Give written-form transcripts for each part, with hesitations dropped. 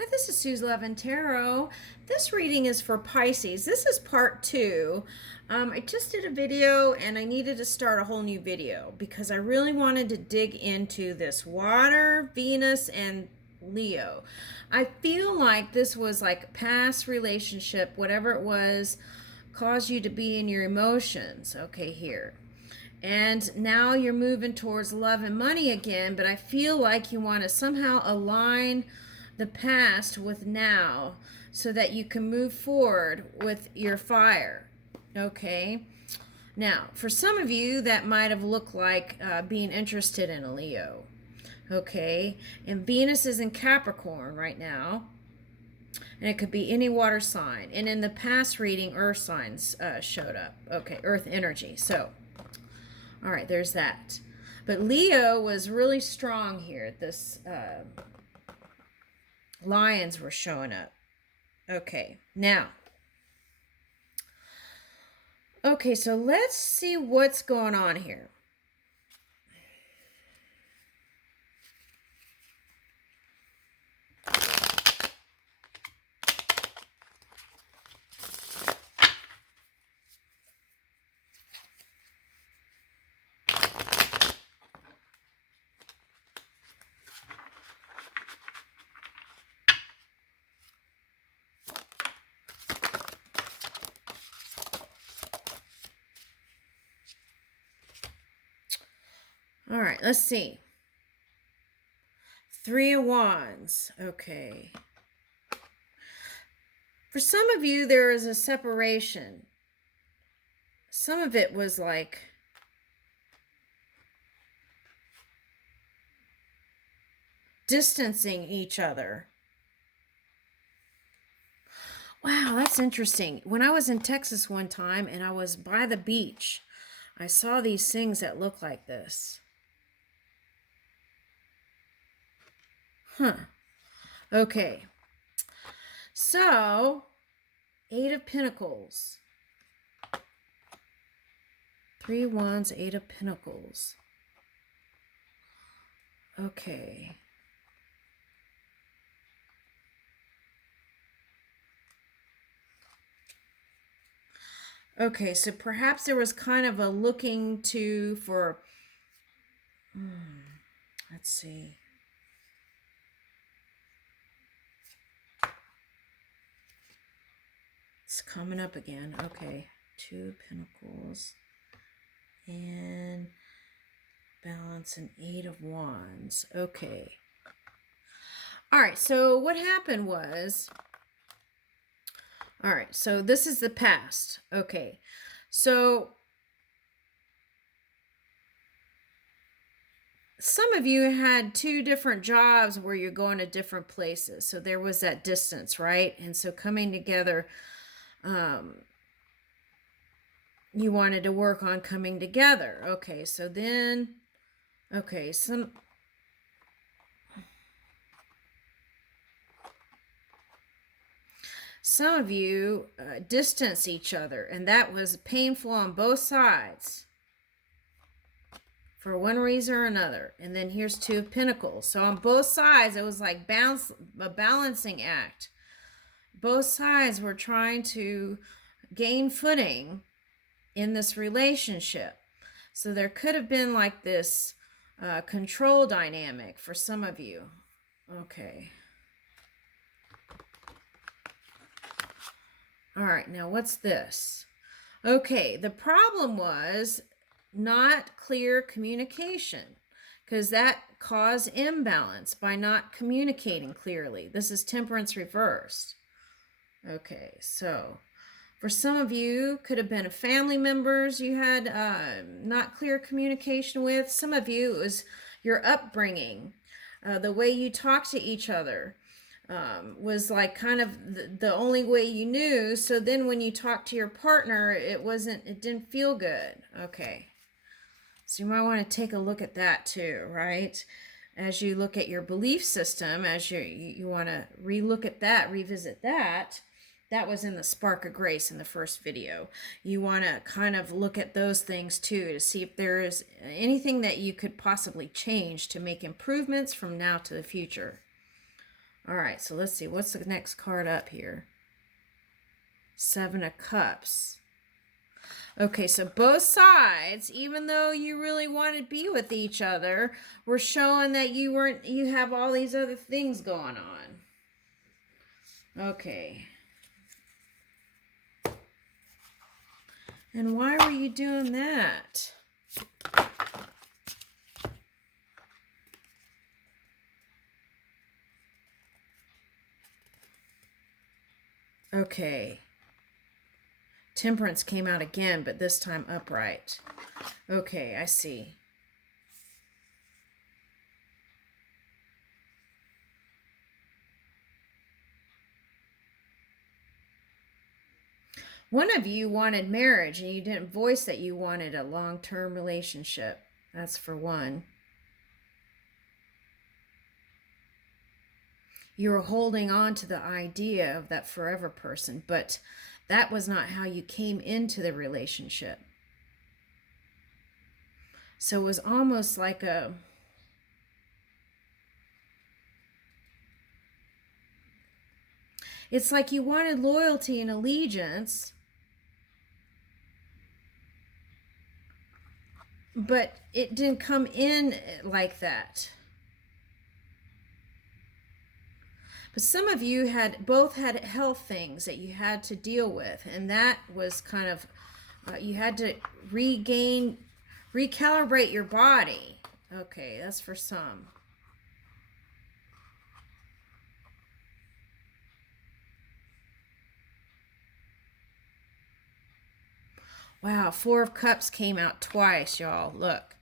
Hi, this is Sue's Love and Tarot. This reading is for Pisces. This is part two. I just did a video and I needed to start a whole new video because I really wanted to dig into this water, Venus, and Leo. I feel like this was like a past relationship, whatever it was, caused you to be in your emotions. Okay, here. And now you're moving towards love and money again, but I feel like you want to somehow align the past with now so that you can move forward with your fire. Okay? Now, for some of you, that might have looked like being interested in a Leo. Okay? And Venus is in Capricorn right now. And it could be any water sign. And in the past reading, earth signs showed up. Okay, earth energy. So, all right, there's that. But Leo was really strong here. This lions were showing up. Okay, now. Okay, so let's see what's going on here. All right, let's see. Three of Wands. Okay. For some of you, there is a separation. Some of it was like distancing each other. Wow, that's interesting. When I was in Texas one time and I was by the beach, I saw these things that look like this. Huh. Okay. So, Eight of Pentacles. Three of Wands, Eight of Pentacles. Okay. Okay, so perhaps there was kind of a looking to for, let's see. It's coming up again. Okay, Two of Pentacles and Balance and Eight of Wands. Okay. All right, so what happened was, all right, so this is the past. Okay, so some of you had two different jobs where you're going to different places. So there was that distance, right? And so coming together, you wanted to work on coming together. Okay, so then, okay, some of you distance each other, and that was painful on both sides for one reason or another. And then here's Two of Pentacles. So on both sides, it was like a balancing act. Both sides were trying to gain footing in this relationship. So there could have been like this control dynamic for some of you. Okay. All right, now what's this? Okay, the problem was not clear communication because that caused imbalance by not communicating clearly. This is Temperance reversed. Okay, so for some of you, could have been family members you had not clear communication with. Some of you, it was your upbringing, the way you talk to each other. Was like kind of the only way you knew. So then when you talk to your partner, it didn't feel good. Okay. So you might want to take a look at that too, right? As you look at your belief system, as you want to relook at that, revisit that. That was in the Spark of Grace in the first video. You want to kind of look at those things too to see if there is anything that you could possibly change to make improvements from now to the future. All right, so let's see. What's the next card up here? Seven of Cups. Okay, so both sides, even though you really want to be with each other, were showing that you have all these other things going on. Okay. And why were you doing that? Okay. Temperance came out again, but this time upright. Okay, I see. One of you wanted marriage and you didn't voice that you wanted a long-term relationship. That's for one. You were holding on to the idea of that forever person, but that was not how you came into the relationship. So it was almost like it's like you wanted loyalty and allegiance, but it didn't come in like that. But some of you both had health things that you had to deal with, and that was kind of, you had to recalibrate your body. Okay, that's for some. Wow, Four of Cups came out twice, y'all. Look.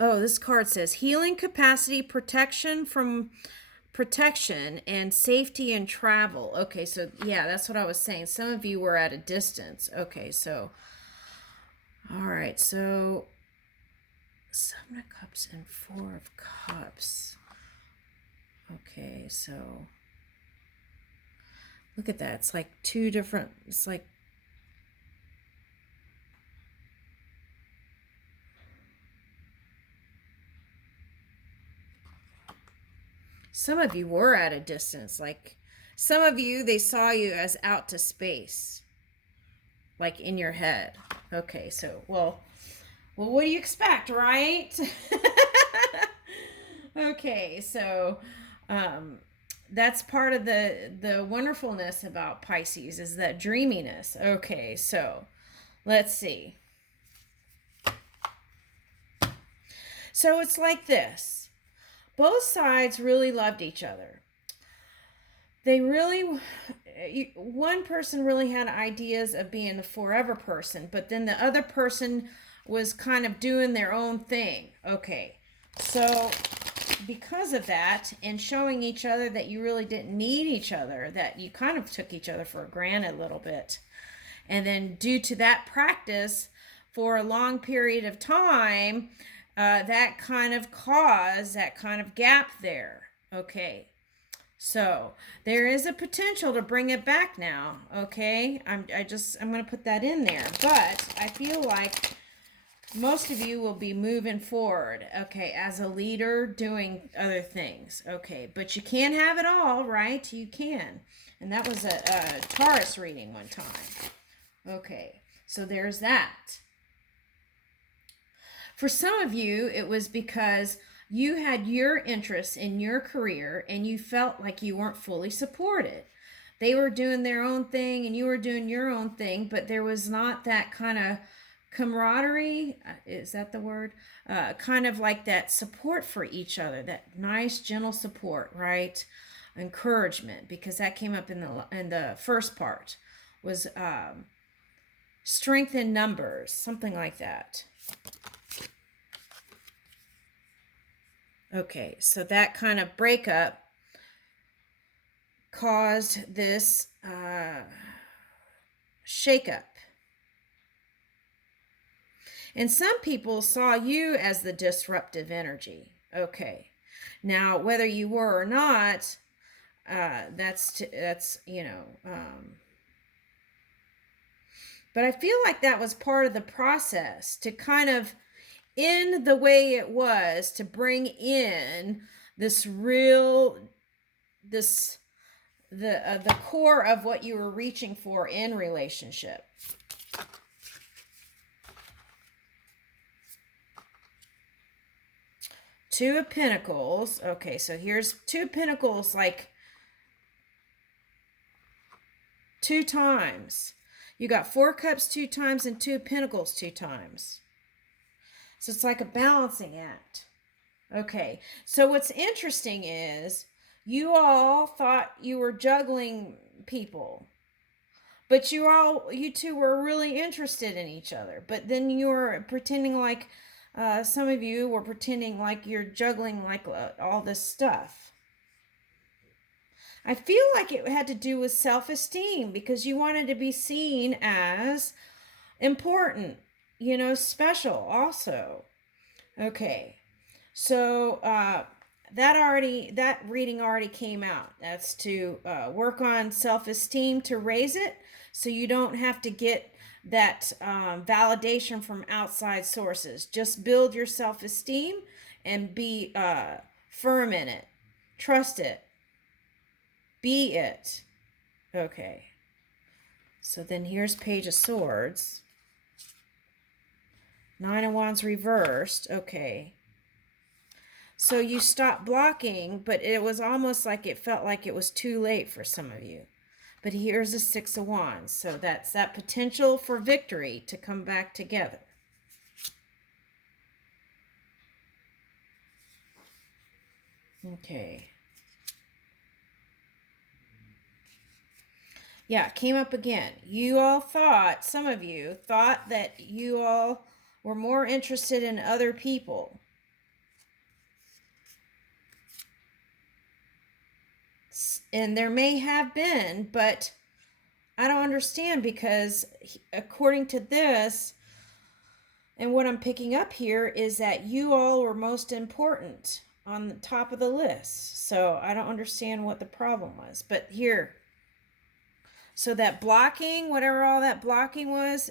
Oh, this card says healing capacity, protection from protection, and safety and travel. Okay, so yeah, that's what I was saying. Some of you were at a distance. Okay, so all right, so Seven of Cups and Four of Cups. Okay, so look at that. It's like two different, it's like some of you were at a distance. Like some of you, they saw you as out to space, like in your head. Okay, so, well, what do you expect, right? Okay, so that's part of the wonderfulness about Pisces is that dreaminess. Okay, so let's see. So it's like this. Both sides really loved each other. They really, one person really had ideas of being the forever person, but then the other person was kind of doing their own thing. Okay, so because of that and showing each other that you really didn't need each other, that you kind of took each other for granted a little bit. And then due to that practice for a long period of time, that kind of caused that kind of gap there. Okay. So there is a potential to bring it back now. Okay. I'm going to put that in there, but I feel like most of you will be moving forward, okay, as a leader doing other things, okay, but you can't have it all, right? You can. And that was a Taurus reading one time. Okay, so there's that. For some of you, it was because you had your interests in your career and you felt like you weren't fully supported. They were doing their own thing and you were doing your own thing, but there was not that kind of camaraderie, is that the word? Kind of like that support for each other, that nice gentle support, right? Encouragement, because that came up in the first part, was strength in numbers, something like that. Okay, so that kind of breakup caused this shakeup. And some people saw you as the disruptive energy. Okay. Now, whether you were or not, that's But I feel like that was part of the process to kind of end the way it was, to bring in this real, this the core of what you were reaching for in relationship. Two of Pentacles. Okay, so here's Two of Pentacles, like 2 times. You got Four Cups 2 times and Two of Pentacles 2 times. So it's like a balancing act. Okay, so what's interesting is you all thought you were juggling people, but you two were really interested in each other. But then you were pretending like, some of you were pretending like you're juggling like all this stuff. I feel like it had to do with self-esteem, because you wanted to be seen as important, special also. Okay. So that reading already came out. That's to work on self-esteem, to raise it, so you don't have to get that validation from outside sources. Just build your self-esteem and be firm in it. Trust it. Be it. Okay. So then here's Page of Swords. Nine of Wands reversed. Okay. So you stopped blocking, but it was almost like it felt like it was too late for some of you. But here's the Six of Wands. So that's that potential for victory to come back together. Okay. Yeah, it came up again. You all thought, some of you thought that you all were more interested in other people. And there may have been, but I don't understand, because according to this, and what I'm picking up here, is that you all were most important on the top of the list. So I don't understand what the problem was. But here, so that blocking, whatever all that blocking was,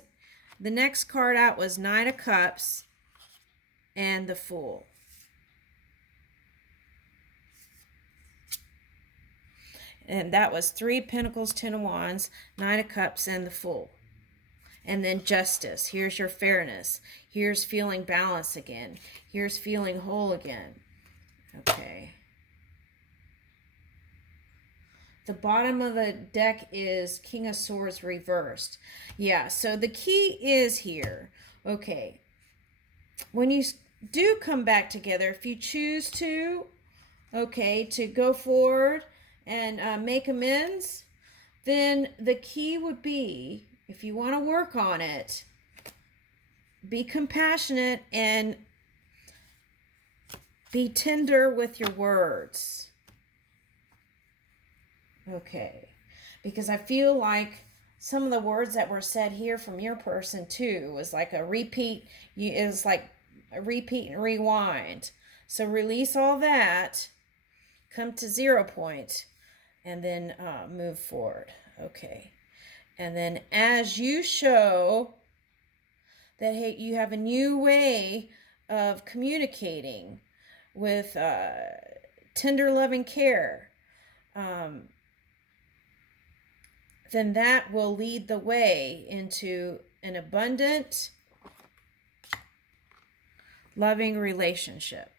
the next card out was Nine of Cups and the Fool. And that was Three of Pentacles, Ten of Wands, Nine of Cups, and the Fool. And then Justice. Here's your fairness. Here's feeling balance again. Here's feeling whole again. Okay. The bottom of the deck is King of Swords reversed. Yeah, so the key is here. Okay. When you do come back together, if you choose to, okay, to go forward and make amends, then the key would be, if you want to work on it, be compassionate and be tender with your words. Okay, because I feel like some of the words that were said here from your person too was like a repeat. It was like a repeat and rewind. So release all that, come to 0 point, and then move forward. Okay. And then as you show that, hey, you have a new way of communicating with tender loving care, then that will lead the way into an abundant, loving relationship.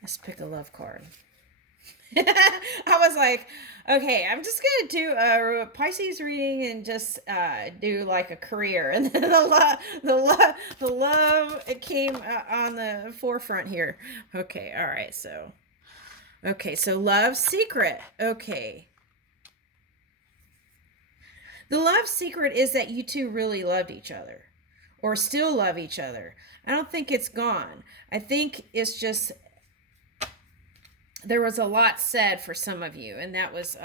Let's pick a love card. I was like, okay, I'm just going to do a Pisces reading and just do like a career. And then the love, it came on the forefront here. Okay, all right, so. Okay, so love secret. Okay. The love secret is that you two really loved each other, or still love each other. I don't think it's gone. I think it's just, there was a lot said for some of you, and that was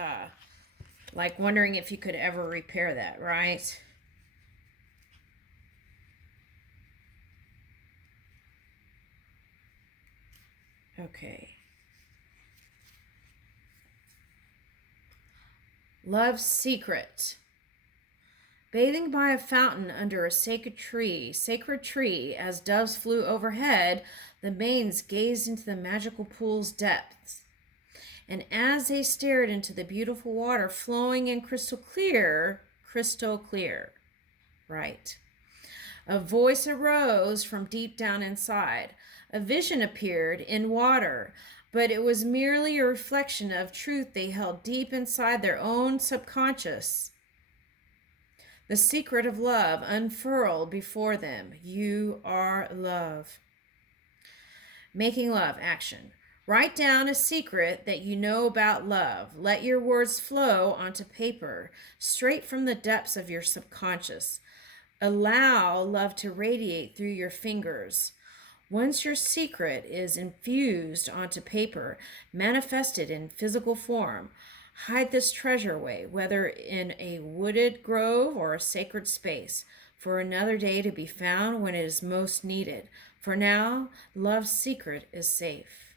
like wondering if you could ever repair that, right? Okay. Love's secret. Bathing by a fountain under a sacred tree, as doves flew overhead, the maidens gazed into the magical pool's depths. And as they stared into the beautiful water flowing in crystal clear, right, a voice arose from deep down inside. A vision appeared in water, but it was merely a reflection of truth they held deep inside their own subconscious. The secret of love unfurled before them. You are love. Making love action. Write down a secret that you know about love. Let your words flow onto paper, straight from the depths of your subconscious. Allow love to radiate through your fingers. Once your secret is infused onto paper, manifested in physical form, hide this treasure away, whether in a wooded grove or a sacred space, for another day to be found when it is most needed. For now, love's secret is safe.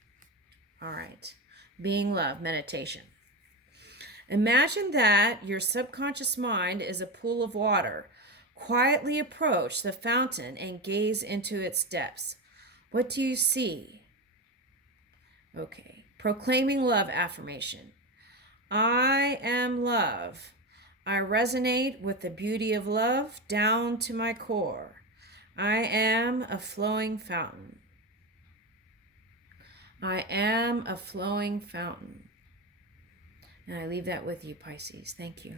All right. Being love, meditation. Imagine that your subconscious mind is a pool of water. Quietly approach the fountain and gaze into its depths. What do you see? Okay. Proclaiming love affirmation. I am love. I resonate with the beauty of love down to my core. I am a flowing fountain. I am a flowing fountain. And I leave that with you, Pisces. Thank you.